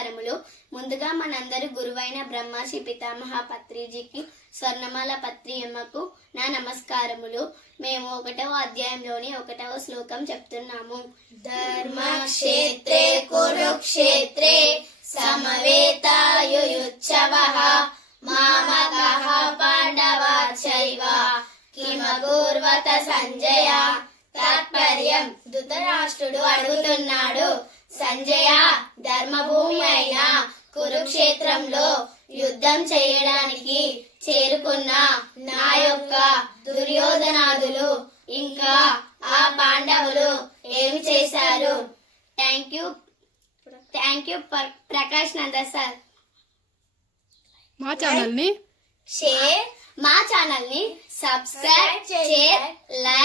నమస్కారములు. ముందుగా మనందరి గురువైన బ్రహ్మర్షి పితామహ పత్రిజీకి, స్వర్ణమాల పత్రియమ్మకు నా నమస్కారములు. మేము 1వ అధ్యాయంలోని 1వ శ్లోకం చెప్తున్నాము. ధర్మక్షేత్రే కురుక్షేత్రే సమవేతాయుయుత్సవః మామకః పాండవాశ్చైవ కిమకుర్వత సంజయ. తాత్పర్యం: ధృతరాష్ట్రుడు అడుగుతున్నాడు, సంజయ, ధర్మభూమి అయిన కురుక్షేత్రంలో యుద్ధం చేయడానికి చేరుకున్న నా యొక్క దుర్యోధనాదులు ఇంకా ఆ పాండవులు ఏమి చేశారు? Thank you Prakash Nanda sir. మా ఛానల్ ని సబ్స్క్రైబ్, షేర్, లైక్